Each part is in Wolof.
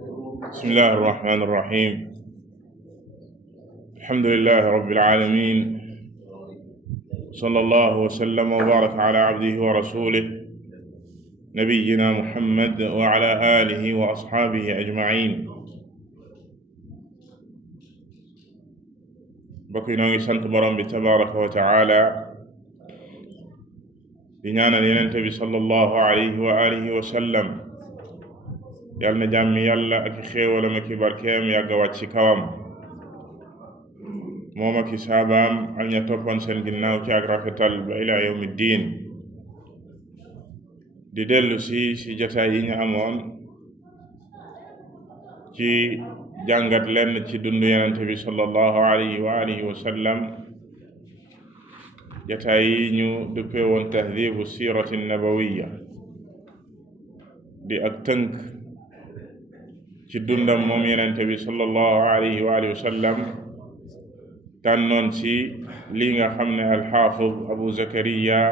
بسم الله الرحمن الرحيم. الحمد لله رب العالمين، صلى الله وسلم وبارك على عبده ورسوله نبينا محمد وعلى آله وأصحابه أجمعين. bokk yi noo ngi sant borom bi tabaraka wa taala di ñaanal Yonent bi sallallahu alayhi wa alihi wa sallam yàlla na jàmmi yàlla ak xéewalam ak barkeem yàgg wàcc ci kawam moom ak saabaam ak ña toppoon seen ginnaaw ci ak rafetal ba ila yawmi diin. di dellu si jataay yi ñu amoon ci jàngat lenn ci dundu Yonent bi sallallahu alayhi wa alihi wa sallam, jataay yi ñu duppee woon tahdibu sirati nabawiya, di ak tënk ci dundam moom Yonent bi sallallahu alayhi wa alihi wa sallam, tànnoon ci lii nga xam ne alxaafid abu zakariya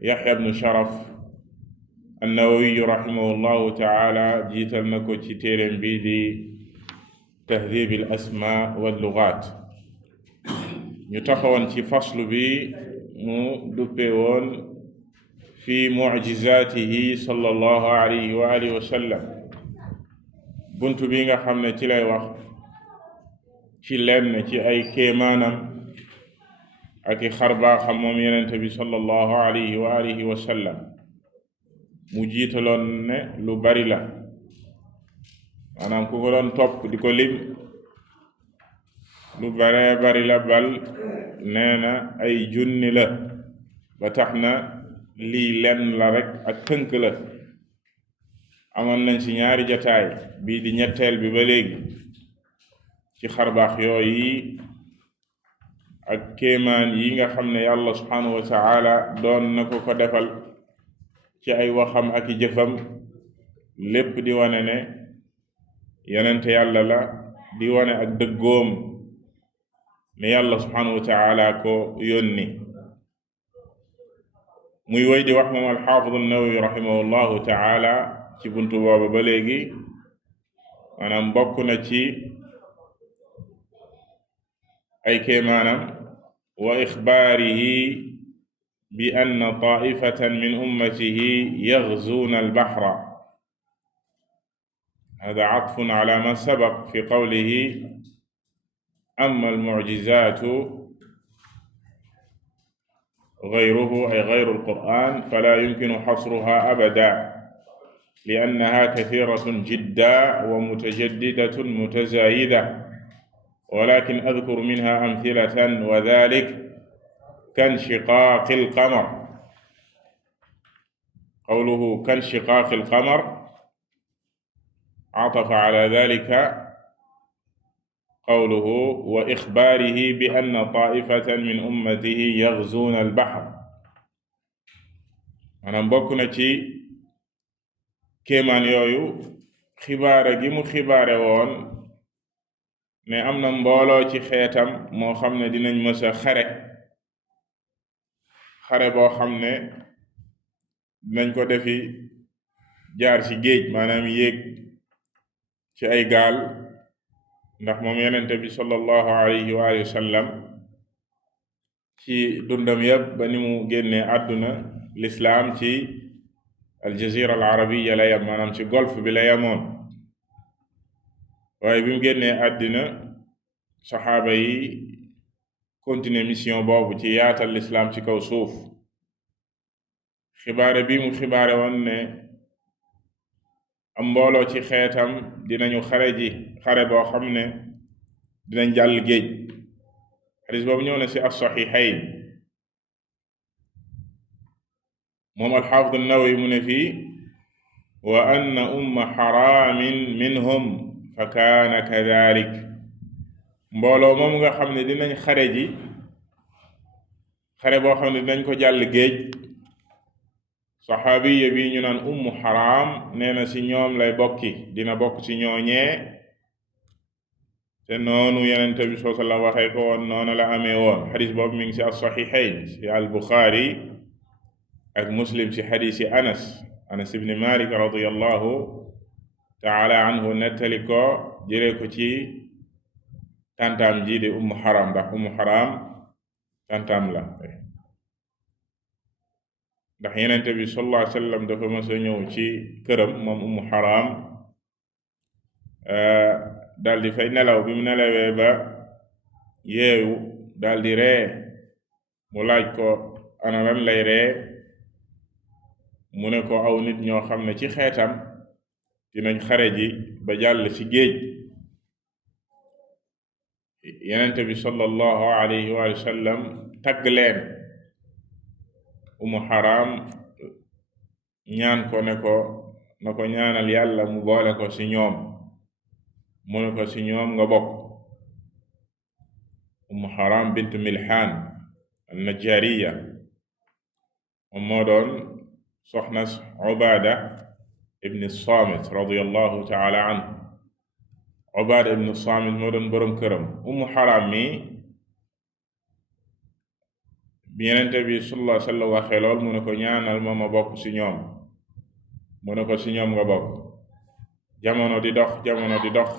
yaxya bnu sharaf annawawiyu rahimahullahu taala jiital na ko ci téeréem bii di tahdib al asma wal lugaat. ñu taxawoon ci faslu bi mu duppee woon fi mucjizaatihi sallallahu alayhi wa alihi wa sallam, buntu bi nga xam ne ci lay wax ci lenn ci ay kéemaanam ak i xarbaaxam moom Yonent bi sallallahu alayhi wa alihi wa sallam. mu jiitaloon ne lu bari la, maanaam ku ko doon topp di ko lim lu baree bari la, bal nee na ay junni la, ba tax na lii lenn la rek ak tënk la. amoon nañ ci ñaari jataay, bii di ñetteel bi ba léegi, ci xarbaax yooyu ak kéemaan yi nga xam ne yàlla subhanahu wa taala doon na ko defal ci ay waxam ak i jëfam, lépp di wane ne yonent yàlla la, di wane ak dëggoom ne yàlla subhanahu wa taala ko yónni. muy woy di wax moom alxaafid an-Nawawi rahimahullahu taala ci buntu booba ba léegi, maanaam bokk na ci ay kéemaanam wa ixbaarihi bi anna taifatan min ummatihi yaxzuuna albahra. hada atfun ala ma sabaq fi qawlihi amma almucjizaatu gayruhu ay gayru alquran fala yumkinu xasruha abada liannaha kathiratun jidda wa mutajaddidatun mutazaayida, walakin adkuru minha amthilatan wa dhalik كانشقاق القمر. قوله كانشقاق القمر عطف على ذلك قوله وإخباره بأن طائفة من أمته يغزون البحر. maanaam bokk na ci kéemaan yooyu xibaare gi mu xibaare woon ne am na mbooloo ci xeetam moo xam ne dinañ mësa xare boo xam ne dinañ ko defi jaar ci géej, maanaam yéeg ci ay gaal, ndax moom Yonent bi sallallahu alayhi wa sallam ci dundam yépp ba ni mu génnee àdduna, lislaam ci aljazira al arabiya la yam, maanaam ci golfe bi la yamoon. waaye bi mu génnee àddina, saxaaba yi continuer mission boobu ci yaatal lislaam ci kaw suuf. xibaare bi mu xibaare woon ne am mbooloo ci xeetam dinañu xare boo xam ne dinañ jàll géej. xadis boobu ñëw na ci as-saxiixayn. moom alxaafid an-Nawawi mu ne fii wa anna umma xaraamin minhum fa kaana kadalik. mbooloo moom nga xam ne dinañ xare boo xam ne dinañ ko jàll géej, saxaabiya bi ñu naan ummu xaraam nee na ci ñoom lay bokki, dina bokk ci ñooñee. te noonu Yonent bi sallallahu alayhi wa sallam waxee ko woon, noonu la amee woon. xadis boobu mi ngi ci as-saxiixayn, ci al-Buxaari ak Muslim, ci xadisi Anas ibn Malik radiyallahu taala anhu nettali ko jëlee ko ci tantaam ji di Ummu Haram, ndax Ummu Haram tantaam la. ndax Yonent bi sallallahu alayhi wa sallam dafa mës a ñëw ci këram moom Ummu Haram daal di fay nelaw. bi mu nelawee ba yeewu daal di ree. mu laaj ko ana lan lay ree. mu ne ko aw nit ñoo xam ne ci xeetam dinañ xare ji ba jàll ci géej. Yonent bi sallallahu alayhi wa sallam tagg leen. Ummu Haram ñaan ko ne ko na ko ñaanal yàlla mu boole ko ci ñoom. mu ne ko ci ñoom nga bokk. Ummu Haram bint Milhaan an-Najjaariya moom moo doon soxna Ubaada ibn Saamit radiyallahu taala anhu. Ubaada ibn Saamit moo doon boroom këram. Ummu Haram mi bi Yonent bi sallallahu alayhi wa sallam waxee lool mu ne ko ñaanal ma bokk ci ñoom. mu ne ko ci ñoom nga bokk. jamono di dox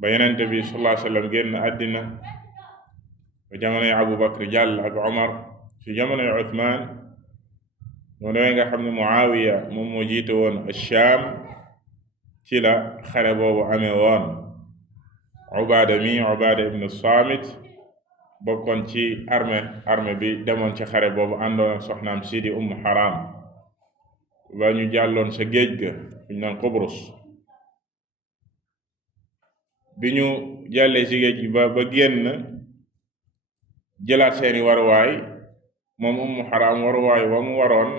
ba Yonent bi sallallahu alayhi wa sallam génn àddina. ba jamonoy Abu Bakr jàll ak Omar. ci jamonoy Uthman moo dawee nga xam ne Muawiya moom moo jiite woon Shaam. ci la xare boobu amee woon. Ubaada ibn Saamit bokkoon ci armée bi demoon ci xare boobu àndoon ak soxnaam si di Ummu Haram ba ñu jàlloon sa géej ga fi ñu naan Qubrus. bi ñu jàllee ci géej gi ba génn jëlaat seeni waruwaay, moom Ummu Haram waruwaay wa mu waroon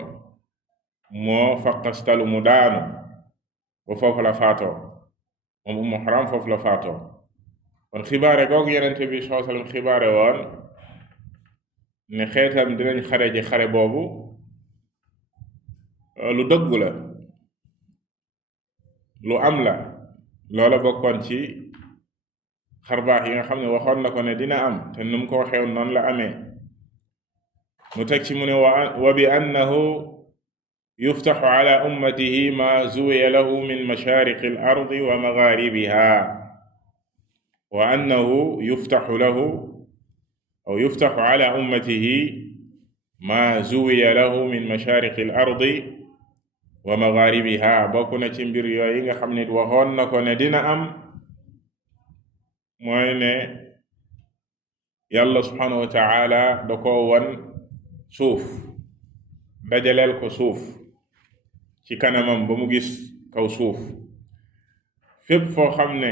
moo faqastalu mu daanu ba foofu la faatoo. moom Ummu Haram foofu la faatoo. kon xibaare googu Yonent bi sallallahu alayhi wa sallam xibaare woon ne xeetam dinañ xare ji xare boobu lu dëggu la, lu am la. loola bokkoon ci xarbaax yi nga xam ne waxoon na ko ne dina am, te nu mu ko waxee woon noonu la amee. mu teg ci mu ne wa bi annahu yuftaxu ala ummatihi ma zuwiya lahu min mashaariqi al ardi wa magharibiha. wa annahu yuftaxu ala ummatihi ma zuwiya lahu min mashaariqi al ardi wa magharibiha. bokk na ci mbir yooyu nga xam ne waxoon na ko ne dina am, mooy ne yàlla subhanahu wa taala da ko wan suuf, dajaleel ko suuf ci kanamam ba mu gis kaw suuf. fépp foo xam ne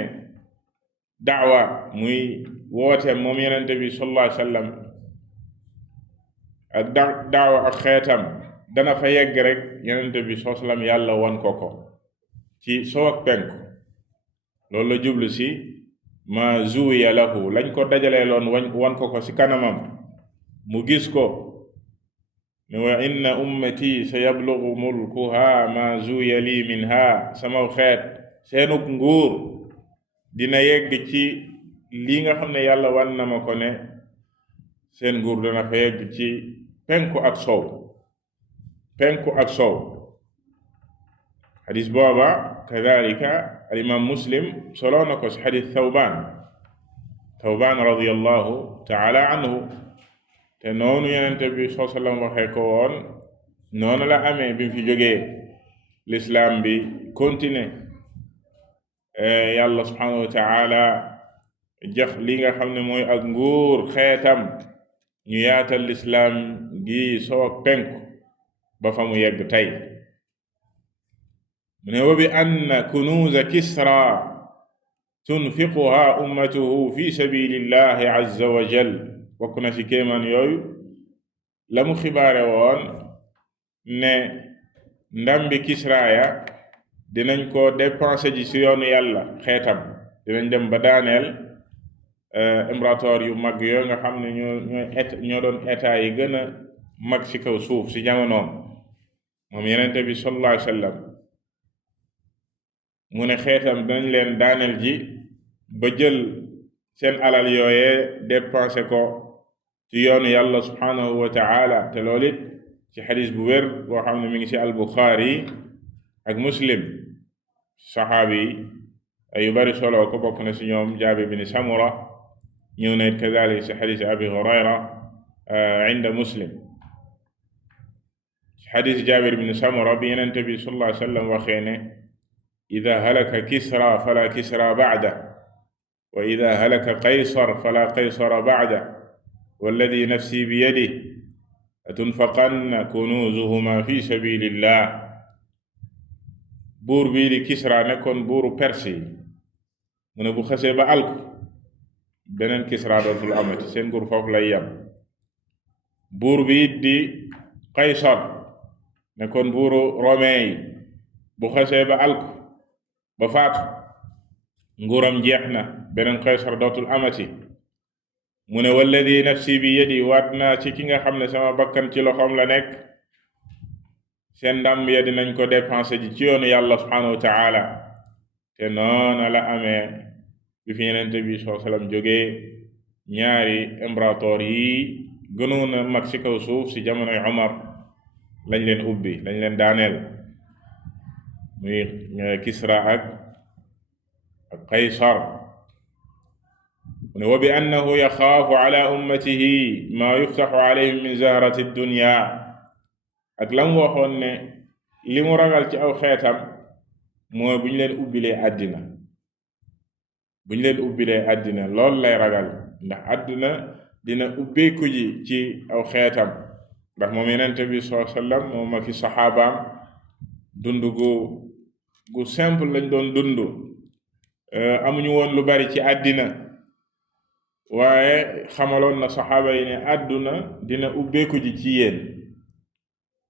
daawa muy woote moom Yonent bi sallallahu alayhi wa sallam ak daawa ak xeetam dana fa yegg rek, Yonent bi sallallahu alayhi wa sallam yàlla wan ko ci soo ak penku. loolu la jublu si ma zuwiya lahu, lañ ko dajalee loon wan ko ci kanamam mu gis ko. ne wa inna ummati sa yablughu mulkuha ma zuwiya li minha. sama xeet seenuk nguur dina yegg ci lii nga xam ne yàlla wan na ma ko ne seen nguur dana fa yegg ci penku ak sow. xadis booba kadalika al imam Muslim soloo na ko ci xadis Thawbaan radiyallahu taala anhu. te noonu Yonent bi sallallahu alayhi wa sallam waxee ko woon noonu la amee bi mu fi jógee. lislaam bi continuer, yàlla subhanahu wa taala jax li nga xam ne mooy ak nguur xeetam, ñu yaatal lislaam gi soo ak penku ba fa mu yegg tey. mu ne wa bi anna kunuuza Kisra tunfiquha ummatuhu fi sabilillahi azza wa jal. bokk na ci kéemaan yooyu la mu xibaare woon ne ndambi Kisraaya dinañ ko dépenser ji ci yoonu yàlla. xeetam dinañ dem ba daaneel impérateur yu mag yooyu nga xam ne ñoo doon état yi gën a mag ci kaw suuf ci jamonoom. moom Yonent bi sallallahu alayhi wa sallam mu ne xeetam dinañ leen daaneel ji ba jël seen alal yooyee dépenser ko ci yoonu yàlla subhanahu wa taala. te loolu it ci xadis bu wér boo xam ne mi ngi ci al Buxaari ak Muslim. saxaabi yu bari solo ko bokk na si ñoom Jaabir bin Samura ñëw na kadalik si xadis Abi Hurayra inda Muslim xadis Jaabir bin Samura bi Yonent bi sallallahu alayhi wa sallam waxee ne ida halaka Kisra fala Kisra ba'da wa ida halaka Qaysar fala Qaysara ba'da walladi nafsi biyadihi latunfaqanna kunuuzuhuma fi sabilillah buur bii di Kisra nekkoon buuru Perse yi mu ne bu xasee ba alku beneen Kisra dootul amati seen nguur foofu lay yem buur bi di Qaysar nekkoon buuru Romain yi bu xasee ba alku ba faatu nguuram jeex na beneen Qaysar dootul amati mu ne walladi nafsi bi yadi waat naa ci ki nga xam ne sama bakkan ci loxoom la nekk seen ndam ya dinañ ko dépensé ji ci yoonu yàlla subhanahu wa taala te noona la amee bi fi Yonent bi sallallahu alayhi wa sallam jógee ñaari impérator yi gënoon a mag ci kaw suuf ci jamonoy Omar lañ leen ubbi lañ leen daaneel muy Kisra ak Qaysar mu ne wa bi annahu yaxaafu ala ummatihi maa yuftaxu alayhim min zahrati dunya ak lam waxoon ne li mu ragal ci aw xeetam mooy bu ñu leen ubbilee àddina bu ñu leen ubbilee àddina loolu lay ragal ndax àddina dina ubbeeku ji ci aw xeetam ndax moom Yonent bi sallallahu alayhi wa sallam moom ak i saxaabaam dund gu simple lañ doon dund amuñu woon lu bari ci àddina waaye xamaloon na saxaaba yi ne àdduna dina ubbeeku ji ci yéen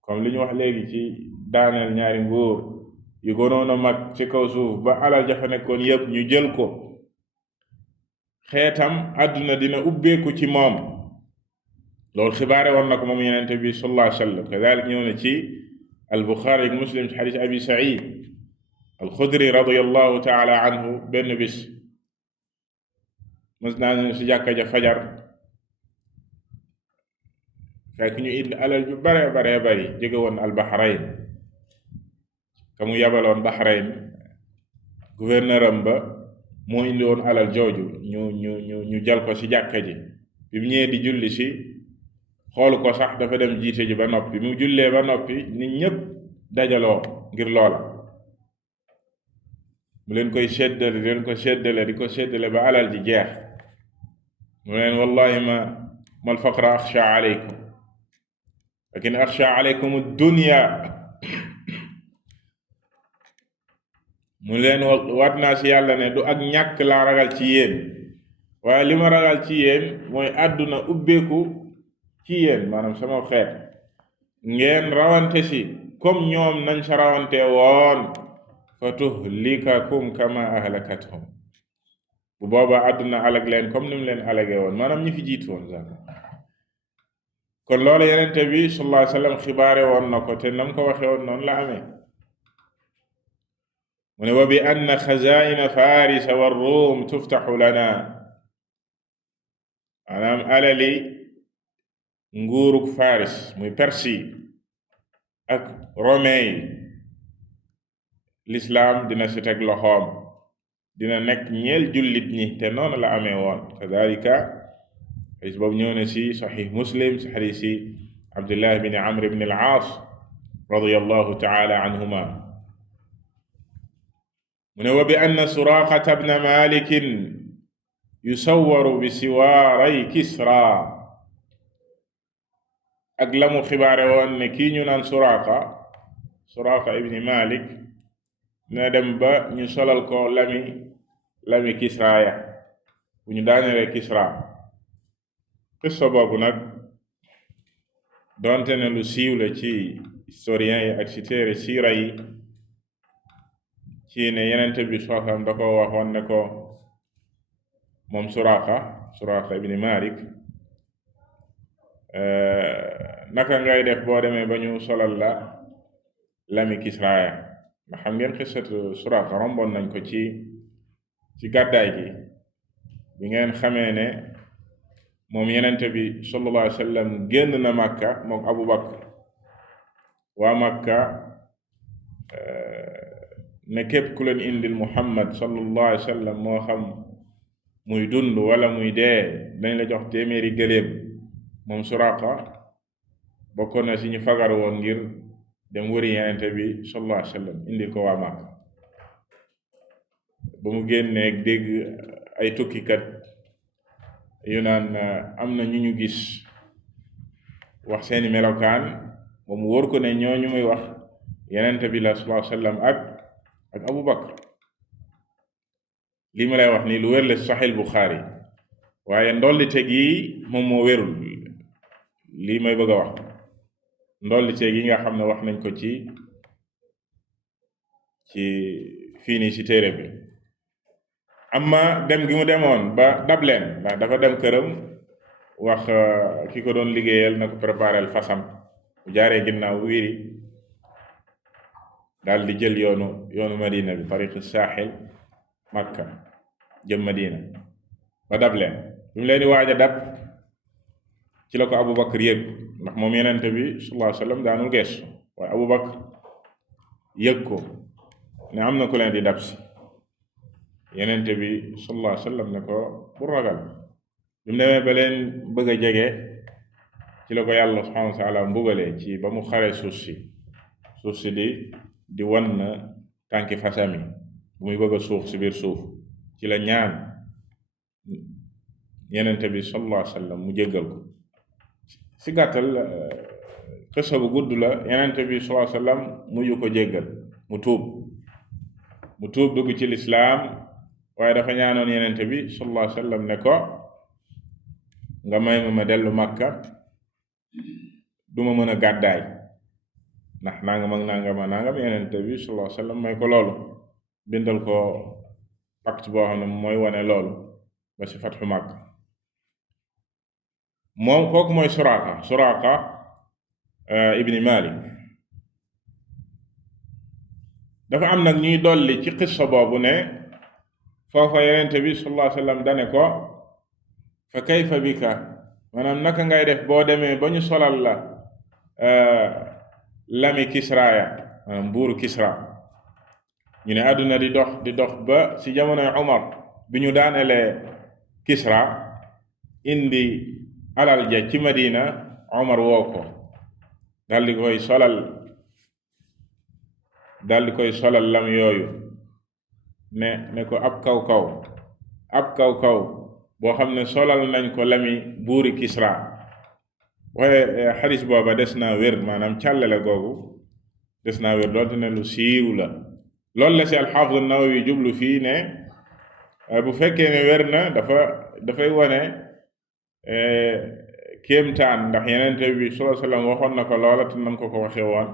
comme li ñu wax léegi ci daaneel ñaari nguur yu gënoon a mag ci kaw suuf ba alal jafa nekkoon yépp ñu jël ko xeetam àdduna dina ubbeeku ci moom loolu xibaare woon na ko moom Yonent bi sallallahu alayhi wa sallam kadalik ñëw na ci al-Buxaari ak Muslim ci xadiis Abi Saïd al-Xudri radiyallahu taala anhu benn bis mës naa ne si jàkka ja fajar fekk ñu indi alal ju bare bare bari jóge woon al Bahrain ka mu yabaloon Bahrain gouverneur am ba moo indi woon alal jooju ñu jël ko ci jàkka ji bi mu ñëwee di julli ci xoolu ko sax dafa dem jiite ji ba noppi mu jullee ba noppi nit ñépp dajaloo ngir loola mu leen koy séddale di ko séddale ba alal ji jeex mu leen wallahi ma alfaqra axsha aleykum lakin axsha aleykum ad-dunya mu leen waat naa ci yàlla ne du ak ñàkk laa ragal ci yéen waaye li ma ragal ci yéen mooy àdduna ubbeeku ci yéen maanaam sama xeet ngeen rawante ci comme ñoom nañ sa rawante woon fa tuhlikakum kama ahlakathum bu boobaa àdduna alag leen comme ni mu leen alage woon maanaam ñi fi jiitu woon sax kon loolu Yonent bi sallallahu alayhi wa sallam xibaare woon na ko te nam ko waxe woon noonu la amee mu ne wa bi anna xazaa'ina farisa wa ruum tuftaxu lana maanaam alali nguurug faris muy persi ak romain yi l'islam dina si teg loxoom dina nekk ñeel jullit ñi te noonu la amee woon kadalika xadis boobu ñëw na si saxiix Muslim si xadis si Abdullah bin Amr ibn al-Aas radiyallahu taala anhuma mu ne wa bi anna Suraqata bna Malik yusawwaru bi siwaaray Kisra ak la mu xibaare woon ne kii ñu naan Suraqa ibni Malik na dem ba ñu solal ko lami Kisra ya bu ñu daanelee Kisra qissa boobu nag doonte ne lu siiw la ci historien yi ak ci téere siira yi ci ne Yonent bi soxam da ko waxoon ne ko moom Suraqa ibni Malik naka ngay def boo demee ba ñu solal la lami Kisra ya nga xam ngeen xissatu Suraqa romboon nañ ko ci gàddaay gi bi ngeen xamee ne moom Yonent bi sallallahu alayhi wa sallam génn na Makka moom Abu Bakr waa Makka ne képp ku leen indil Muhammad sallallahu alayhi wa sallam moo xam muy dund wala muy dee dañ la jox 100 gëléem. moom Suraqa bokkoon na si ñu fagar woon ngir dem wëri Yonent bi sallallahu alayhi wa sallam indil ko waa Makka. ba mu génnee dégg ay tukkikat yu naan am na ñu gis wax seeni melokaan ba mu wóor ko ne ñooñu muy wax Yonent bi la sallallahu alayhi wa sallam ak Abu Bakr. lii ma lay wax nii lu wér la Sahih Bukhari waaye ndollite gi moom moo wérul. lii may bëgg a wax ndollite gi nga xam ne wax nañ ko ci fii nii ci téere bi. amma dem gi mu demoon ba dab leen ndax dafa dem këram wax ki ko doon liggéeyal na ko préparel fasam bu jaaree ginnaaw wiiri daal di jël yoonu Madina bi tariqu saaxil Makka jëm Madina ba dab leen. bi mu leen di waaj a dab ci la ko Abu Bakr yëg ndax moom Yonent bi sallallahu alayhi wa sallam daanul geesu waaye Abu Bakr yëg ko ne am na ku leen di dab si. Yonent bi sallallahu alayhi wa sallam ne ko bu ragal. bi mu demee ba leen bëgg a jege ci la ko yàlla subhanahu wa taala mbugalee ci ba mu xare suuf si di wan na tànki fasami bu muy bëgg a suuf si biir suuf ci la ñaan Yonent bi sallallahu alayhi wa sallam mu jéggal ko. si gàttal xisa bu gudd la. Yonent bi sallallahu alayhi wa sallam mujj ko jéggal mu tuub dugg ci lislaam waaye dafa ñaanoon Yonent bi sallallahu alayhi wa sallam ne ko nga may ma dellu Makka duma mën a gàddaay ndax nangam ak nangam Yonent bi sallallahu alayhi wa sallam may ko loolu bindal ko pacte boo xam ne mooy wane loolu ba ci fatxu Makka. moom kooku mooy Suraqa ibni Malik. dafa am nag ñuy dolli ci qissa boobu ne foofa Yonent bi sallallahu alayhi wa sallam dane ko fa kayfa bika maanaam naka ngay def boo demee ba ñu solal la lami Kisraaya maanaam buuru Kisra. ñu ne àdduna di dox ba ci jamonoy Umar bi ñu daanelee Kisra indi alal ja ci Madina. Umar woo ko daal di koy solal lam yooyu ne ko ab kaw kaw boo xam ne solal nañ ko lami buuri Kisra. waaye xadis booba des naa wér maanaam càllale googu des naa wér doonte ne lu siiw la. loolu la ci al-Hafiz an-Nawawi jublu fii ne bu fekkee ne wér na dafay wone kéemtaan ndax Yonent bi sallallahu alayhi wa sallam waxoon na ko loola te nam ko waxee woon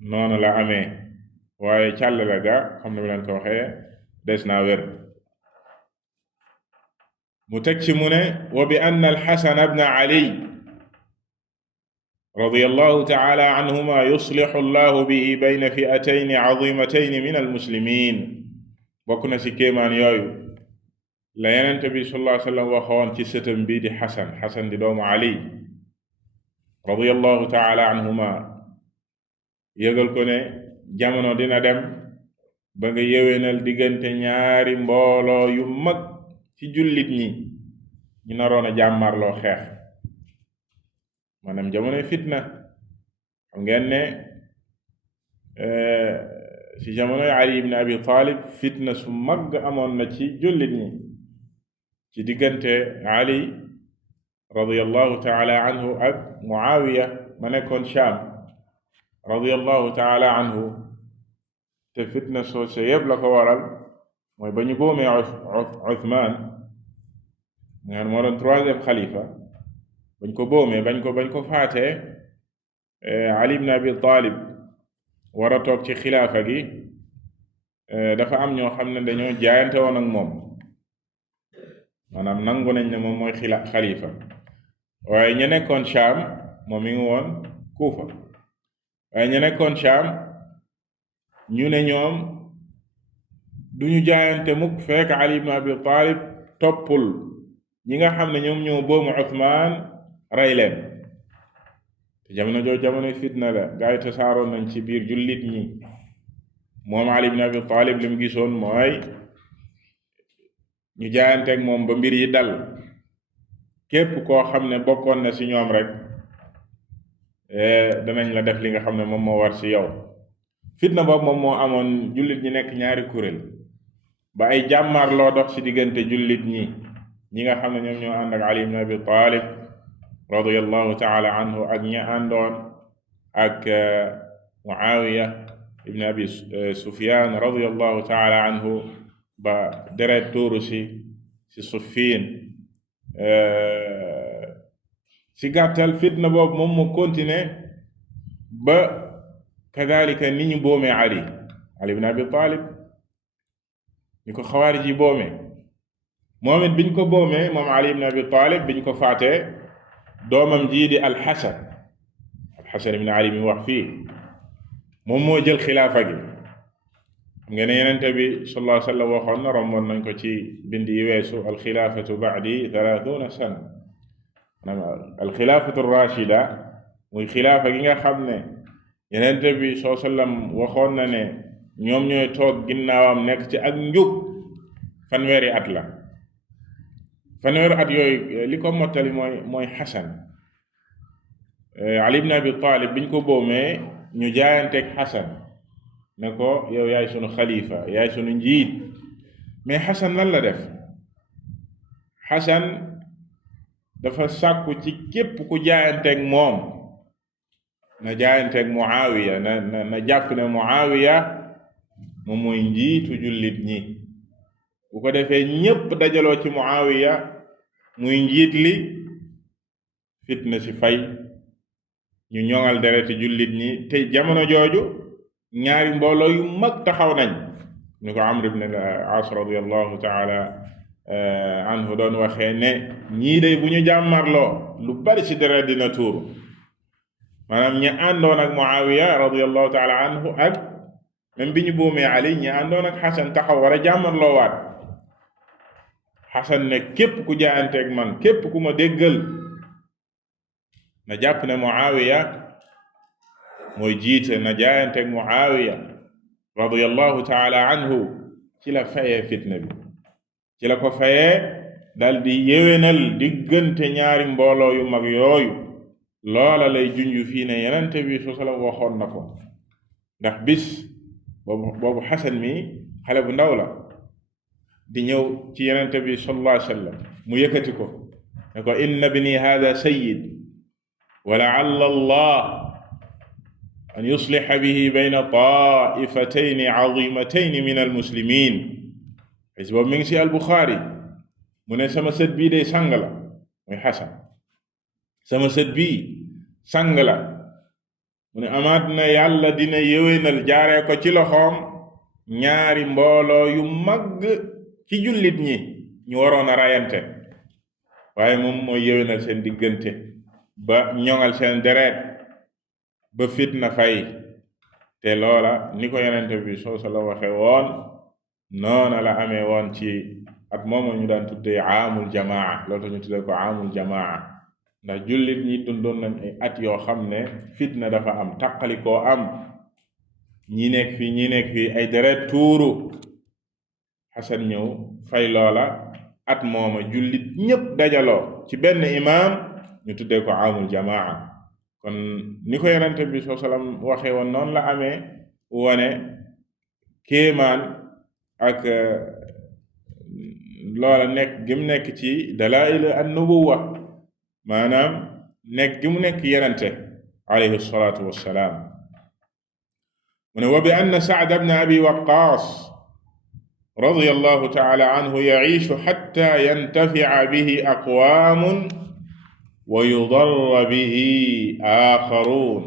noonu la amee waaye càllale ga xam ne bi leen ko waxee des naa wér. mu teg ci mu ne wa bi anna al-Hasan ibn Ali radiyallahu ta'ala anhuma yuslihu Allahu bihi bayna fi'atayni 'azimatayn min al-muslimin. bokk na ci kéemaan yooyu la Yonent bi sallallahu alayhi wa sallam waxoon ci sëtam bii di Xasan di doomu Ali radiyallahu ta'ala anhuma yëgal ko ne jamono dina dem ba nga yéwénal diggante ñaari mbooloo yu mag ci jullit ñi ñu naroon a jàmmarloo xeex. maanaam jamonoy fitna xam ngeen ne ci jamonoy Ali ibn Abi Talib fitna su mag amoon na ci jullit ñi ci diggante Ali radiyallahu ta'ala anhu ak Muawiya ma nekkoon Sham radiyallahu ta'ala anhu. te fitna soose yëpp la ko waral mooy ba ñu boomee Uthman nga moo doon 3e xalifa bañ ko boomee bañ ko faatee Ali ibn Abi Talib war a toog ci xilaafa gi dafa am ñoo xam ne dañoo jaayante woon ak moom maanaam nangu nañ ne moom mooy xalifa waaye ña nekkoon Sham moom mi ngi woon Kuufa waaye ña nekkoon Sham ñu ne ñoom duñu jaayante mukk fekk Ali ibn Abi Talib toppul ñi nga xam ne ñoom ñoo boomu Uthman rey leen. te jamono jooju jamono fitna la gaa yi tasaaroon nañ ci biir jullit ñi moom Ali ibn Abi Talib li mu gisoon mooy ñu jaayanteeg moom ba mbir yi dal képp koo xam ne bokkoon na ci ñoom rek danañ la def li nga xam ne moom moo war ci yow. fitna boobu moom moo amoon jullit ñi nekk ñaari kuréel ba ay jàmmaar loo dox ci diggante jullit ñi nga xam ne ñoom ñoo ànd ak Ali ibn Abi Talib radiyallahu taala anhu ak ñi àndoon ak Muawiya ibn Abi Sufyan radiyallahu taala anhu ba deret tuuru ci Siffin. ci gàttal fitna boobu moom moo continué ba kadalika ni ñu boomee Ali ibn Abi Talib ñu ko xawaarij yi boomee moom it biñ ko boomee moom Ali ibn Abi Talib biñ ko faatee doomam jii di Al-Hasan ibn Ali mi wax fii moom moo jël xilaafa gi. xam nga ne Yonent bi sallallahu alayhi wa sallam waxoon na romboon nañ ko ci bind yi weesu alxilaafatu ba'di 30 sana maanaam alxilaafatu rachida muy xilaafa gi nga xam ne Yonent bi sallallahu alayhi wa sallam waxoon na ne ñoom ñooy toog ginnaawam nekk ci ak njub fanweeri at la. fanweeri at yooyu li ko mottali mooy Xasan. Ali ibn Abi Talib biñ ko boomee ñu jaayanteeg Xasan ne ko yow yaay sunu xalifa yaay sunu njiit. mais Xasan lan la def? Xasan dafa sàkku ci képp ku jaayanteeg moom na jaayanteeg Muawiya na jàpp ne Muawiya moom mooy njiitu jullit ñi. bu ko defee ñépp dajaloo ci Muawiya muy njiit li fitna ci fay ñu ñoŋal dereti jullit ñi. te jamono jooju ñaari mbooloo yu mag taxaw nañ ni ko Amr ibn al-As radiyallahu taala anhu doon waxee ne ñii day bu ñu jàmmarloo lu bari ci deret dina tuuru. maanaam ñi àndoon ak Muawiya radiyallahu taala anhu ak même bi ñu boomee Ali ñi àndoon ak Xasan taxaw war a jàmmarloo waat. Xasan ne képp ku jaayanteeg man képp ku ma déggal na jàpp ne Muawiya mooy jiite na jaayanteeg Muawiya radiyallahu taala anhu. ci la fayee fitna bi ci la ko fayee dal di yéwénal diggante ñaari mbooloo yu mag yooyu. loola lay junju fii ne Yonent bi sallallahu alayhi wa sallam waxoon na ko ndax bis boobu Xasan mi xale bu ndaw la di ñëw ci Yonent bi sallallahu alayhi wa sallam mu yëkkati ko ne ko inna ibni hada sayyid wa la'alla Allah an yusliha bihi bayna ta'ifatayni 'azimatayni min al-muslimin. xis boobu mi ngi ci al-Bukhari mu ne sama sët bii day sang la muy Xasan sama sët bii sang la mu ne amaat na yàlla dina yéwénal jaaree ko ci loxoom ñaari mbooloo yu mag ci jullit ñi ñu waroon a rayante waaye moom mooy yéwénal seen diggante ba ñoŋal seen deret ba fitna fay. te loola ni ko Yonent bi sallallahu alayhi wa sallam waxe woon noona la amee woon ci at moomu ñu daan tuddee aamul jamaa. loolu ñu tuddee ko aamul jamaa ndax jullit ñi dundoon nañ ay at yoo xam ne fitna dafa am taqalikoo am ñi nekk fii ay deret tuuru. Xasan ñëw fay loola at mooma jullit ñépp dajaloo ci benn imaam ñu tuddee ko aamul jamaa. kon ni ko Yonent bi sallallahu alayhi wa sallam waxee woon noonu la amee wone kéemaan ak loola nekk gi mu nekk ci dalaa'il an-nubuwwa maanaam nekk gi mu nekk Yonent alayhi salaatu wassalaam. mu ne wa bi anna Sa'd ibn Abi Waqqaas radiyallahu ta'ala anhu ya'iishu hatta yantafi'a bihi aqwaamun wa yudarra bihi aaxaruun.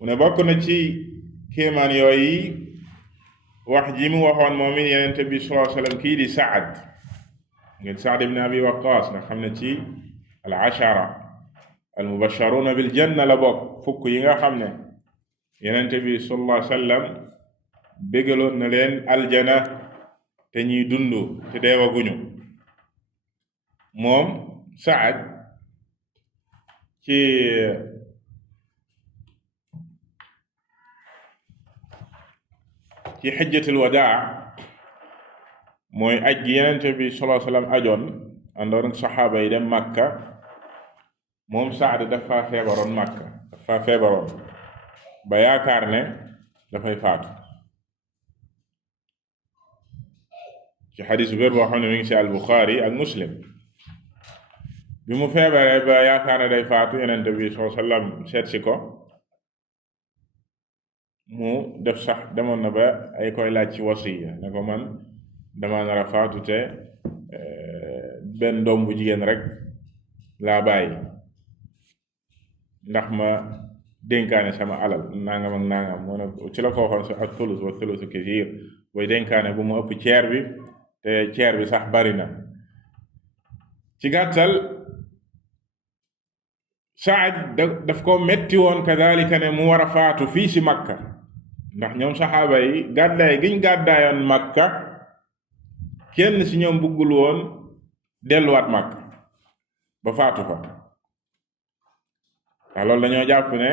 mu ne bokk na ci kéemaan yooyu wax ji mu waxoon moom it Yonent bi sallallahu alayhi wa sallam kii di Sa'd ibn Abi Waqqaas nga xam ne ci al-ashara al-mubashsharuuna bil janna la bokk fukk yi nga xam ne Yonent bi sallallahu alayhi wa sallam bégaloon na leen aljana te ñuy dund te deewaguñu. moom Saad ci ci xijjatul wadaa mooy aj gi Yonent bi sallallahu alayhi wa sallam ajoon àndoon ak saxaaba yi dem Makka moom Saad dafa feebaroon Makka dafa feebaroon ba yaakaar ne dafay faatu ci xadis wér boo xam ne mi ngi ci al-Buxaari ak Muslim bi mu feebaree ba yaakaar ne day faatu Yonent bi sallallahu alayhi wa sallam seet si ko mu def sax demoon na ba ay koy laaj ci wasiya ne ko man dama nar a faatu te benn doom bu jigéen rek laa bàyyi ndax ma dénkaane sama alal nangam ak nangam moo ne ci la ko waxoon ak thuluth wa thuluthu kasiir booy dénkaane bu mu ëpp ceer bi te ceer bi sax bari na ci gàttal Saad daf ko metti woon kadalika ne mu war a faatu fii si Makka ndax ñoom saxaaba yi gàddaay giñ gàddaayoon Makka kenn si ñoom buggul woon delluwaat Makka ba faatu fa ndax loolu dañoo jàpp ne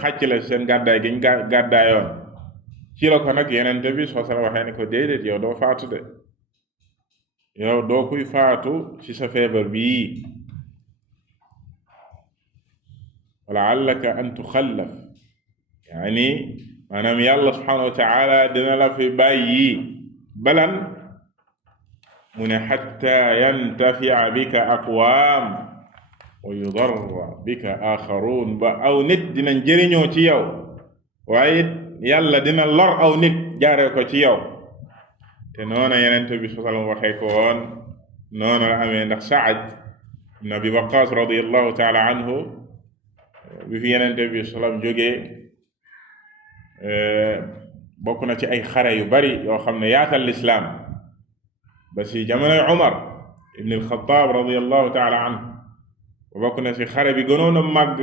xàcc la seen gàddaay giñ gàddaayoon ci la ko nag Yonent bi soo sala waxee ne ko déedéet yow doo faatu de yow doo kuy faatu ci sa feebar bii walaallaka an tuxallaf yaani maanaam yàlla subhanahu wa taala dina la fi bàyyi balan mu ne xatta yantafia bika aqwaam wa yudarra bika axaruun ba aw nit dinañ jëriñoo ci yow waaye yàlla dina lor aw nit jaaree ko ci yow te noona Yonent bi sallallahu alayhi wa sallam waxee ko woon noona la amee ndax Saad ibn Abi Waqqaas radiyallahu taala anhu bi fi Yonent bi sallam jógee bokk na ci ay xare yu bari yoo xam ne yaatal lislaam ba si jamonoy Umar ibn al-Khattab radiyallahu taala anhu bokk na ci xare bi gënoon a màgg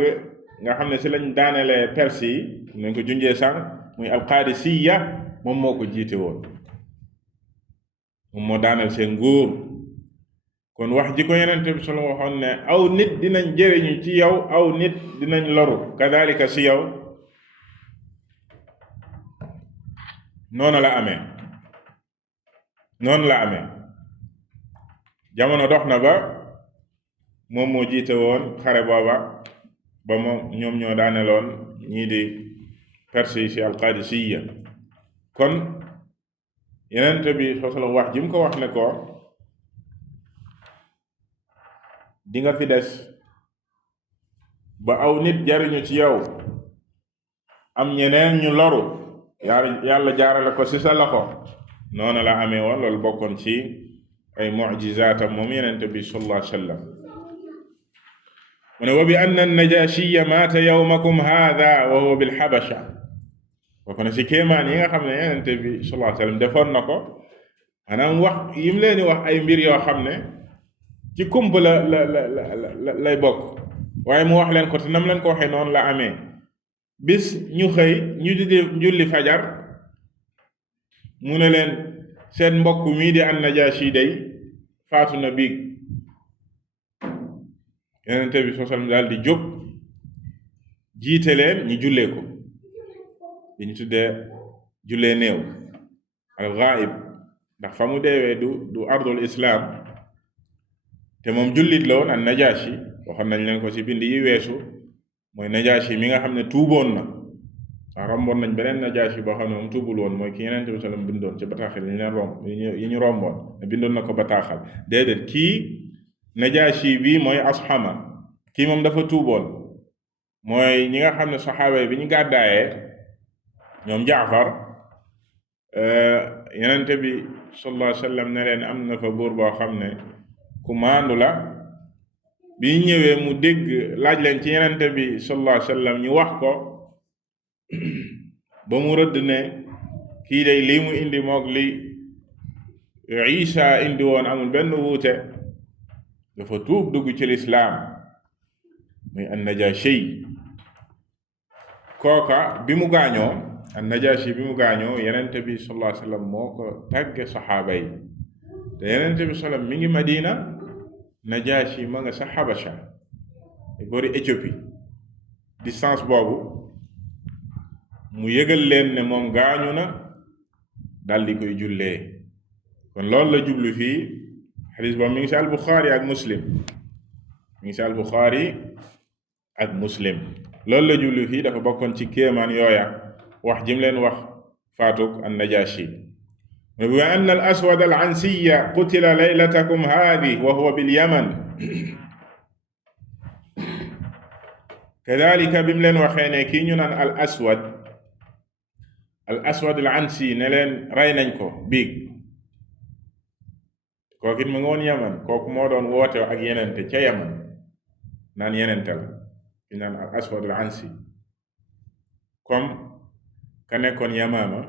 nga xam ne si lañ daanelee Perse yi nañ ko junjee sànq muy al-Qaadisiyya moom moo ko jiite woon moom moo daaneel seen nguur kon wax ji ko Yonent bi sallam waxoon ne aw nit dinañ jëriñu ci yow aw nit dinañ loru kadalika si yow noonu la amee jamono dox na ba moom moo jiite woon xare booba ba moom ñoom ñoo daaneloon ñii di Perse yi si al-Qaadisiyya kon Yonent bi sallallahu alayhi wa sallam wax ji mu ko wax ne ko di nga fi des ba aw nit jariñu ci yow am ñeneen ñu loru yàlla jaarale ko ci sa loxo noonu la amee woon loolu bokkoon ci ay mu'jizaatam moom Yonent bi sallallahu alayhi wa sallam mu ne wa bi anna an-Najaashiyya maata yawmakum haadha wa huwa bil Habasha bokk na ci kéemaan yi nga xam ne Yonent bi sallallahu alayhi wa sallam defoon na ko maanaam wax yim leen di wax ay mbir yoo xam ne ci kump lay bokk waaye mu wax leen ko te nam leen ko waxee noonu la amee bis ñu xëy ñu julli fajar mu ne leen seen mbokk mii di an-Najaashi day faatu na biig Yonent bi sallallahu alayhi wa sallam daal di jóg jiite leen ñu jullee ko li ñu tuddee jullee néew al-ghaib ndax fa mu deewee du ardul islam te moom jullit la woon an-Najaashi waxoon nañ leen ko ci bind yi weesu mooy Najaashi mi nga xam ne tuuboon na waaw romboon nañ beneen Najaashi boo xam ne moom tuubul woon mooy ki Yonent bi sallallahu alayhi wa sallam bindoon ci bataaxal yi ñu romboon bindoon na ko bataaxal déedéet kii Najaashi bi mooy Ashama kii moom dafa tuuboon mooy ñi nga xam ne saxaaba yi bi ñu gàddaayee ñoom Jaafar Yonent bi sallallahu alayhi wa sallam ne leen am na fa buur boo xam ne ku maandu la bi ñëwee mu dégg laaj leen ci Yonent bi sallallahu alayhi wa sallam ñu wax ko ba mu rëdd ne kii day lii mu indi moog li Isa indi woon amul benn wuute dafa tuub dugg ci lislaam muy an-Najaashi kooka bi mu gaañoo an-Najaashi bi mu gaañoo Yonent bi sallallahu alayhi wa sallam moo ko tàgge saxaaba yi te Yonent bi sallam mi ngi Madina Najaashi ma nga sa Habasha boori Éthiopie distance boobu mu yëgal leen ne moom gaañu na dal di koy jullee. kon loolu la jublu fii xadis boobu mi ngi si albuxaari ak muslim mi ngi si albuxaari ak muslim. loolu la jublu fii dafa bokkoon ci kéemaan yooya wax jim leen wax faatuk an najashi bi anna al aswad al ansiya qutila laylatakum haadi wa huwa bil yaman. kadalika bi mu leen waxee ne kii ñu naan al aswad al ansi ne leen rey nañ ko biig, kooku it mu ngi woon yaman. kooku moo doon woote ak yenente ca yaman naan yenente la ki naan al aswad al ansi, comme ka nekkoon yamaama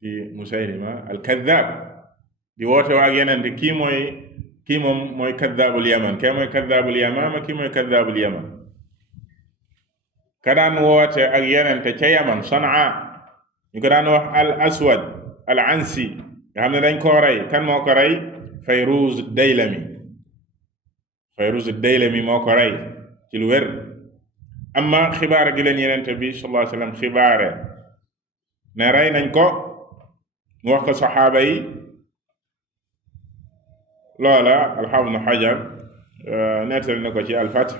di musaylima al kaddaab di woote ak yenente. kii moom mooy kaddaabul yaman, kee mooy kaddaabul yamaama, kii mooy kaddaabul yaman. ka daan woote ak yenente ca yaman Sanaa ñu ko daan wax al aswad al ansi nga xam ne dañ koo rey. kan moo ko rey? Fayruz Daylami moo ko rey ci lu wér. amma xibaar gi leen yenente bi sallallahu alayhi wa sallam xibaare ne rey nañ ko, mu wax ko saxaaba yi, loola alxaafis ibn Hajar nettali na ko ci al-Fath,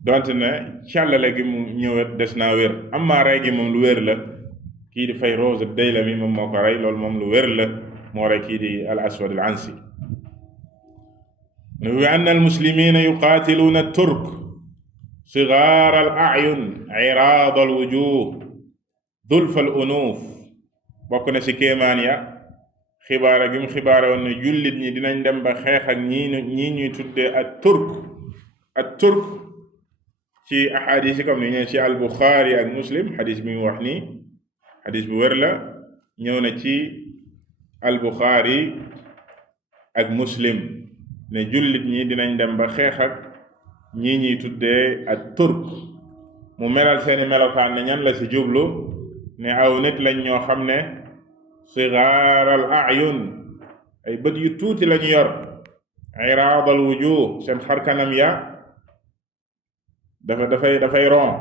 donte ne càllale gi mu ñëwet des naa wér. amma rey gi moom lu wér la. kii di Fayruz Daylami moom moo ko rey, loolu moom lu wér la, moo rey kii di al aswad al ansi. wa anna al muslimina yuqaatiluuna at-turk sigaar al a'yun iraad al wujuh dulf al unuuf. bokk na ci kéemaan ya xibaara gi mu xibaara woon ne jullit ñi dinañ dem ba xeex ak ñii ñuy tuddee at-turk ci ahadis yi comme ni ñëw ci al buxaari ak muslim. xadis bi mu wax nii xadis bu wér la, ñëw na ci al buxaari ak muslim ne jullit ñi dinañ dem ba xeex ak ñii ñuy tuddee ak turk. mu melal seeni melokaan ne ñan la ci jublu, ne aw nit lañ ñoo xam ne sigaar al ayun, ay bët yu tuuti lañu yor, iraad al wujuh, seen xarkanam ya dafay ron,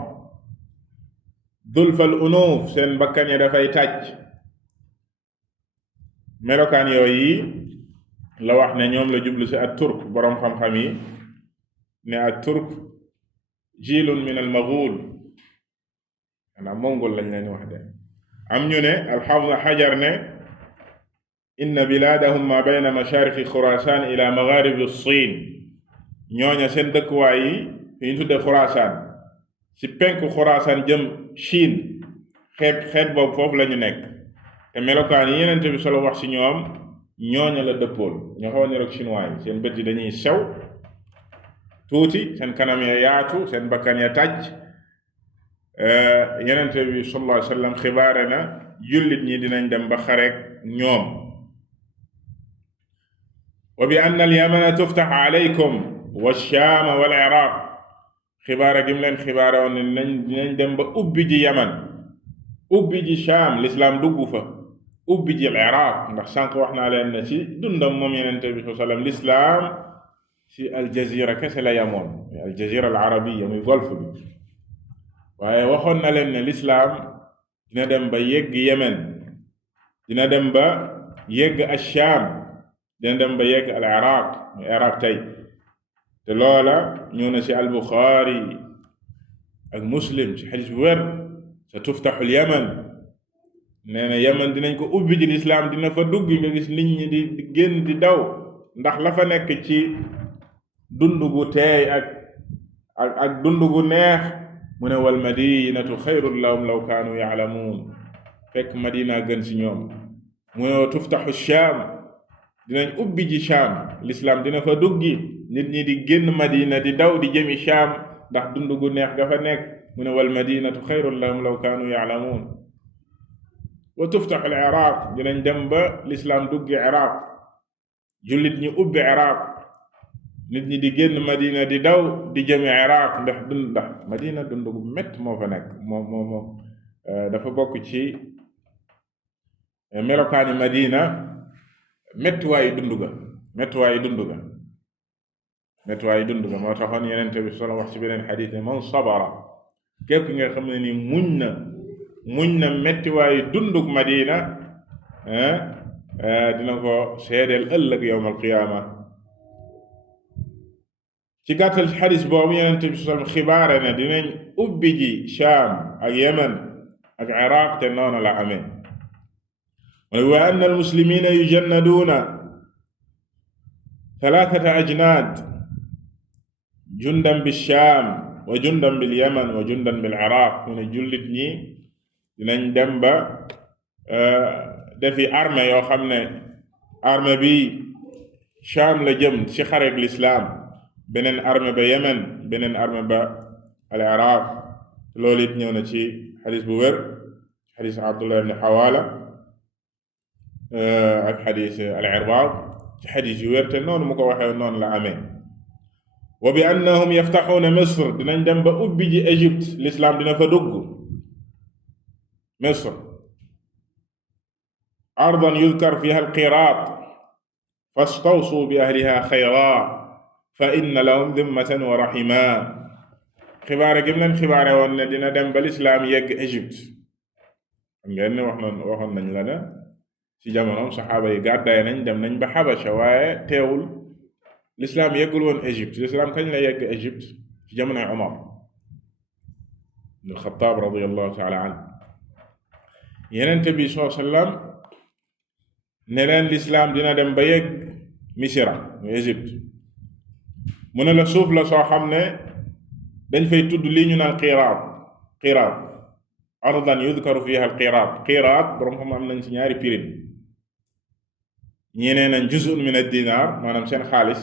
dulfal unuuf, seen bakkan ya dafay tàcc. melokaan yooyu la wax ne ñoom la jublu ci at-turk. boroom xam-xam yi ne at-turk jiilun min al-maghuul, maanaam mongol lañ leen wax de. am ñu ne al-Haafiz Hajar ne inna bilaadahum ma bayna mashaariqi Xuraasaan ila maghaaribi as-Siin. ñooña seen dëkkuwaay yi fi ñu tuddee Xuraasaan, ci penku Xuraasaan jëm Chine, xeet boobu foofu la ñu nekk. te melokaan yi Yonent bi solo wax ci ñoom ñooña la dëppool. ñoo xaw a niroog chinois yi, seen bët yi dañuy sew tuuti, seen kanam ya yaatu, seen bakkan ya tàcc. Yonent bi sallallahu alayhi wa sallam xibaare na jullit ñi dinañ dem ba xareek ñoom. wa bi anna al yamana tuftax alaykum wa shaama wal iraq. xibaare gi mu leen xibaare woon ne dinañ dem ba ubbi ji yaman, ubbi ji shaam, lislaam dugg fa, ubbi ji al-Iraq. ndax sànq wax naa leen ne ci dundam moom Yonent bi sallallahu alayhi wa sallam lislaam ci aljazira kese la yamoon, aljazira al-arabiyya muy golfe bi. waaye waxoon na leen ne lislaam dina dem ba yegg Yemen, dina dem ba yegg ash-Shaam, dina dem ba yegg al-Iraq, muy Iraq tey. te loola ñëw na ci al-Buxaari ak Muslim ci xadis bu wér, sa tuftaxu al-Yaman. nee na Yaman dinañ ko ubbi ji, lislaam dina fa dugg. nga gis nit ñi di génn di daw ndax la fa nekk ci dund gu teey ak dund gu neex. mu ne wal madinatu xayrun lahum law kaanu yaalamuun. fekk Madina gën ci ñoom. mu ne tuftaxu Shaam, dinañ ubbi ji Shaam, lislaam dina fa duggi. nit ñi di génn Madina di daw di jëmi Shaam ndax dund gu neex ga fa nekk. mu ne wal madinatu xayrun lahum law kaanu yaalamuun. wa tuftaxu al Iraq, dinañ dem ba lislaam duggi Iraq, jullit ñi ubbi Iraq, nit ñi di génn Madina di daw di jëmi Iraq ndax Madina dund gu métt moo fa nekk. moom dafa bokk ci melokaani Madina, méttuwaayu dund ga moo taxoon Yonent bi solo wax ci beneen xadiis ne man sabara, képp nga xam ne ni muñ muñ na mettiwaayu dunduk Madina dina ko seedeel ëllëg yawmal qiyaama. ci gàttal xadis boobu Yonent bi sallam xibaare ne dinañ ubbi ji Shaam ak Yemen ak Iraq te noonu la amee. wa anna almuslimiina yujannaduuna talaatata ajnaad jundan bi Shaam wa jundan bil Yemen wa jundan bil Iraq. mu ne jullit ñi dinañ dem ba defi armée yoo xam ne armée bi Shaam la jëm ci xareeg lislaam, beneen armée ba Yemen, beneen armée ba al Iraq. loolu it ñëw na ci xadis bu wér, xadis Abdullah ibn Xawaala ak xadis al Irbaad, ci xadis yu wér te noonu mu ko waxee noonu la amee. wa bi annahum yaftaxuuna Misr, dinañ dem ba ubbi ji Égypte, lislaam dina fa dugg Misr. ardan yudkar fiha alqiraat fastawsuu bi ahliha xayraa fa inna lahum dimmatan wa rahima. xibaare gi mu leen xibaare woon ne dina dem ba lislaam yegg Égypte. xam ngeen ne waxoon nañ la ne ci jamonoom saxaaba yi gàddaay nañ dem nañ ba Xabasha, waaye teewul lislaam yeggul woon Égypte. lislaam kañ la yegg Égypte? ci jamonoy Umar ibn Xattaab radiyallahu taala anhu. Yonent bi sallallahu alayhi wa sallam ne leen lislaam dina dem ba yegg Misra mu Égypte. mu ne la suuf la soo xam ne dañ fay tudd lii ñu naan qiraat ardan yudkaru fiha al qiraat borom xam am nañ ci ñaari pirim. ñi nee nañ juz'un min ad dinar, maanaam seen xaalis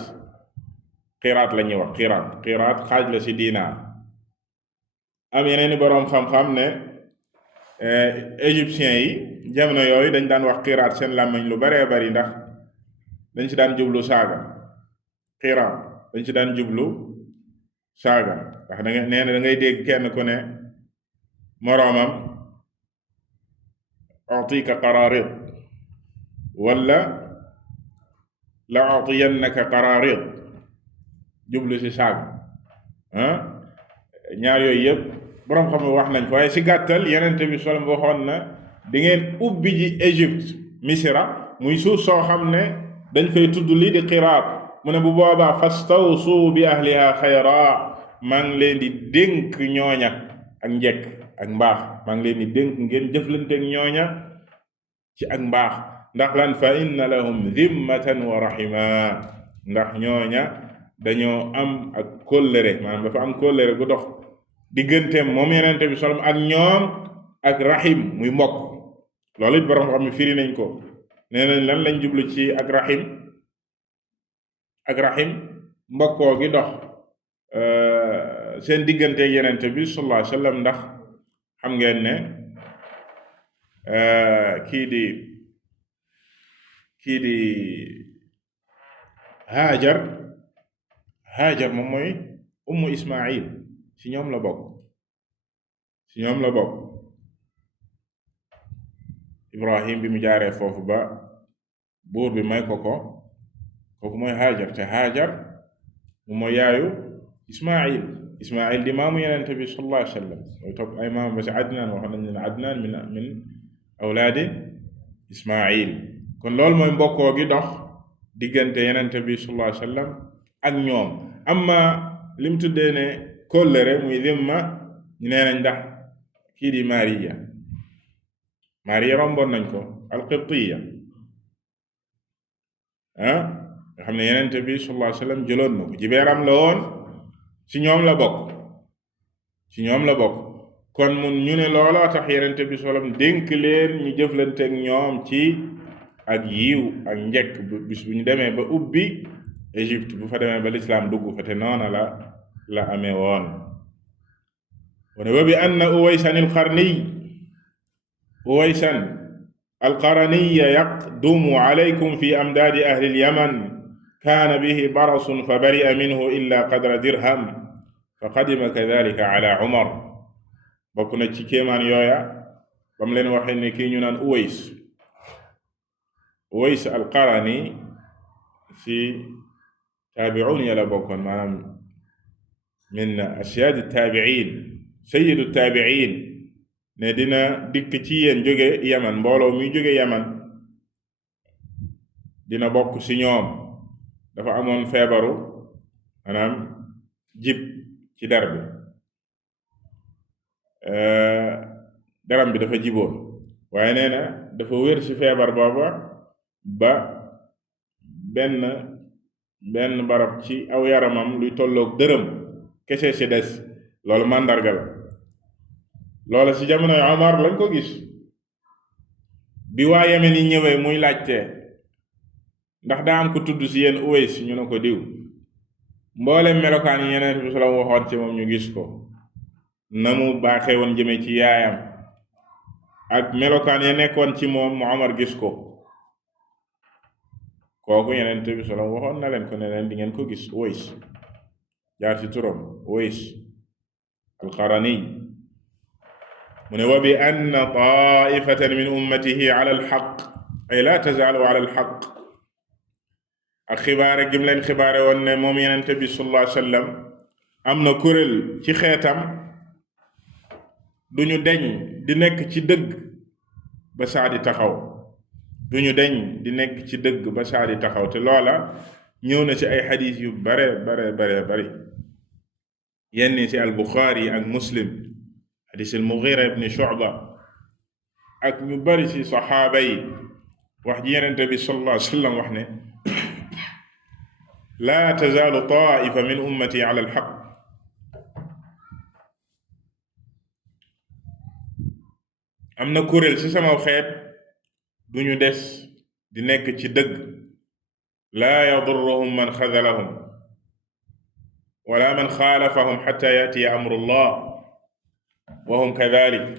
qiraat la ñuy wax. qiraat xaaj la ci dinar. am yeneeni boroom xam-xam ne égyptiens yi jamono yooyu dañ daan wax qiraat seen làmmiñ lu baree bari, ndax dañ ci daan jublu saaga. qiraat dañ ci daan jublu saaga, ndax nee na da ngay dégg kenn ku ne moroomam utika qararid wala la utiyannaka qararid, jublu ci saaga. ñaar yooyu yëpp boroom xam wax nañ ko, waaye ci gàttal Yonent bi sallam waxoon na di ngeen ubbi ji Égypte, Misra, muy suuf soo xam ne dañ fay tudd lii di qiraat. mu ne bu boobaa fastawsu bi ahliha xayra, maa ngi leen di dénk ñooña ak njekk ak mbaax. maa ngi leen di dénk ngeen jëflanteek ñooña ci ak mbaax. ndax lan? fa inna lahum zimmatan wa rahima, ndax ñooña dañoo am ak kóllëre, maanaam dafa am kóllëre gu dox digganteem moom Yonent bi sallam ak ñoom, ak rahim muy mbokk. loolu it borom xam ne firi nañ ko, nee nañ lan lañ jublu ci ak rahim mbokkoo gi dox seen diggante Yonent bi sallallahu alayhi wa sallam. ndax xam ngeen ne kii di Haajar moom mooy ummu Ismaayil, ci ñoom la bokk. Ibrahim bi mu jaaree foofu ba buur bi may ko kooku mooy Haajar, te Haajar moom mooy yaayu Ismaayil di maamu Yonent bi sallallahu alayhi wa sallam, mooy topp ay maamu ba ci Adnaan. waxoon nañ ne Adnaan min awlaadi Ismaayil. kon loolu mooy mbokkoo gi dox diggante Yonent bi sallallahu alayhi wa sallam ak ñoom. amma li mu tuddee ne kóllëre muy zimma, ñu nee nañ ndax kii di Mariya romboon nañ ko, al-Qibtiyya nga xam ne Yonent bi sallallahu alayhi wa sallam jëloon na ko, jibeeram la woon, ci ñoom la bokk. kon mun ñu ne looloo tax Yonent bi sallallahu alayhi wa sallam dénk leen ñu jëflanteek ñoom ci ak yiw ak njekk bis bu ñu demee ba ubbi Égypte, bu fa demee ba lislaam dugg fa, te noona la amee woon. wa bi anna Uwaysan alqaraniya yaqdumu alaykum fi amdaadi ahli al-Yaman, kaana bihi barasun fa bari'a minhu illa qadra dirham fa qadima kadhalika ala Umar. bokk na ci kéemaan yooya ba mu leen waxee ne kii ñu naan Uways alqarani ci taabi'uun ya la bokkoon, maanaam min asyaad taabi'iin, sayyidu taabi'iin. ne dina dikk ci yéen jóge Yaman, mbooloo muy jóge Yaman dina bokk ci ñoom. dafa amoon feebaru maanaam jib ci der bi, deram bi dafa jiboon, waaye nee na dafa wér ci feebar booba ba benn barab ci aw yaramam luy tolloog dërëm kese ci des. loolu màndarga la. loola ci jamonoy Omar lañ ko gis. bi waa Yemen yi ñëwee muy laajte ndax daa am ko tudd ci yéen Uways, ñu ne ko diw. mboolem melokaan yi Yonent bi sallallahu alayhi wa sallam waxoon ci moom ñu gis ko, na mu baaxee woon jëme ci yaayam ak melokaan ya nekkoon ci moom mu Omar gis ko. kooku Yonent bi sallallahu alayhi wa sallam waxoon na leen ko ne leen di ngeen ko gis. Uways jaar ci turam Uways al-Qarani. mu ne wa bi anna taifatan min ummatihi ala alxaq ay la tazaalu ala alxaq. ak xibaare gim leen xibaare woon ne moom Yonent bi sallallahu alayhi wa sallam am na kuréel ci xeetam duñu deñ di nekk ci dëgg ba saa di taxaw. duñu deñ di nekk ci dëgg ba saa di taxaw. te loola ñëw na ci ay xadiis yu bare bari. yenn ci al Buxaari ak Muslim, xadiis al Mughira ibn Shu'ba ak ñu bari ci saxaaba yi. wax ji Yonent bi sallallahu alayhi wa sallam wax ne laa tazaalu taa'ifa min ummati ala alxaq. am na kuréel ci sama xeet duñu des di nekk ci dëgg. laa yadurruhum man xadalahum wala man xaalafahum xatta yaatiya amrullah wa hum kadalik.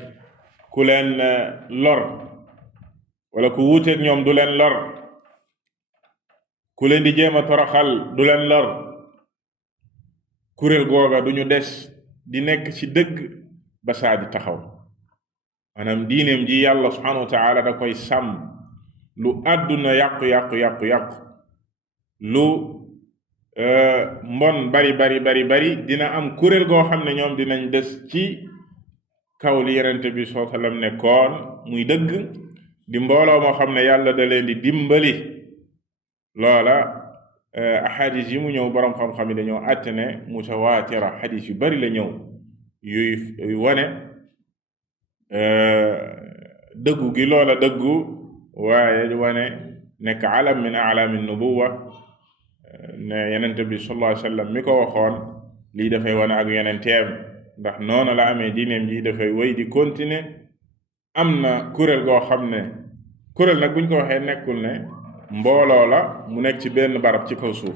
ku leen lor wala ku wuuteeg ñoom du leen lor, ku leen di jéem a toroxal du leen lor. kuréel googa duñu des di nekk ci dëgg ba saa di taxaw. maanaam diineem ji yàlla subhanahu wa taala da koy sàmm. lu àdduna yàqu lu mbon bari dina am kuréel goo xam ne ñoom dinañ des ci kaw li Yonent bi sallallahu alayhi wa sallam nekkoon muy dëgg, di mbooloo moo xam ne yàlla da leen di dimbali. loola ahadis yi mu ñëw boroom xam-xam yi dañoo àtte ne mutawaatira, xadis yu bari la ñëw yuy wane dëggu gi loola dëggu, waaye wane nekk alam min a'laami nubuwa. ne Yonent bi sallallahu alayhi wa sallam mi ko waxoon lii dafay wane ak yonenteem, ndax noonu la amee diineem ji dafay wéy di continuer. am na kuréel goo xam ne kuréel nag buñ ko waxee nekkul ne mbooloo la mu nekk ci benn barab ci kaw suuf.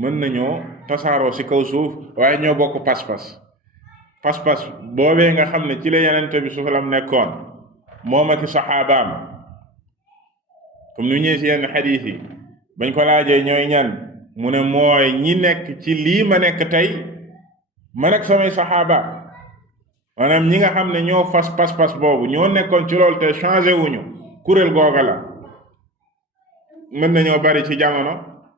mën nañoo tasaaroo ci kaw suuf waaye ñoo bokk pas-pas boobee nga xam ne ci la Yonent bi sallallahu alayhi wa sallam nekkoon moom ak saxaabaam. comme nu ñëwee ci yenn xadiis yi bañ ko laajee ñooy ñan, mu ne mooy ñi nekk ci lii ma nekk tey man ak samay saxaaba. maanaam ñi nga xam ne ñoo fas pas-pas boobu, ñoo nekkoon ci loolu te changé wuñu. kuréel googa la. mën nañoo bari ci jamono,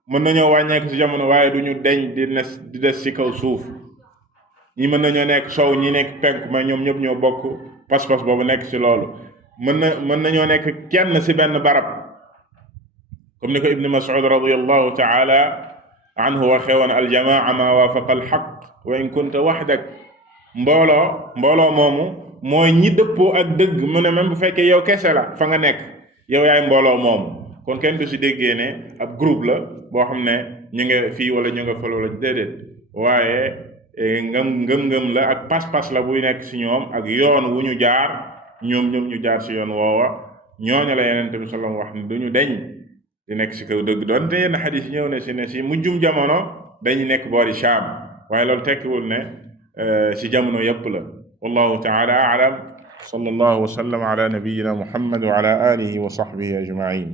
mën nañoo wàññeeku ci jamono, waaye duñu deñ di des ci kaw suuf. ñi mën nañoo nekk sow, ñi nekk penk, mais ñoom ñëpp ñoo bokk pas-pas boobu nekk ci loolu. mën nañoo nekk kenn ci benn barab, comme ni ko Ibn Mas'ud radiyallahu ta'ala anhu waxee woon aljamaa ma waafaqa alxaq wa in kunta waxdak. mbooloo moomu mooy ñi dëppoo ak dëgg. mu ne même bu fekkee yow kese la fa nga nekk, yow yaay mbooloo moomu. kon kenn du ci déggee ne ab groupe la boo xam ne ñu nga fii wala ñu nga fële wala déedéet, waaye ngëm la ak pas-pas la buy nekk ci ñoom ak yoon wu ñu jaar ñoom ñu jaar ci yoon woowa. ñooñu la Yonent bi sallallahu alayhi wa sallam wax ne duñu deñ di nekk ci kaw dëgg. doonte yenn xadis ñëw na ci ne ci mujjum jamono dañu nekk boori Shaam, waaye loolu tekkiwul ne ci jamono yépp la. wallahu ta'ala a'lam. sallallahu wa sallam ala nabiyyina Muhammad wa ala alihi wa sahbihi ajma'in.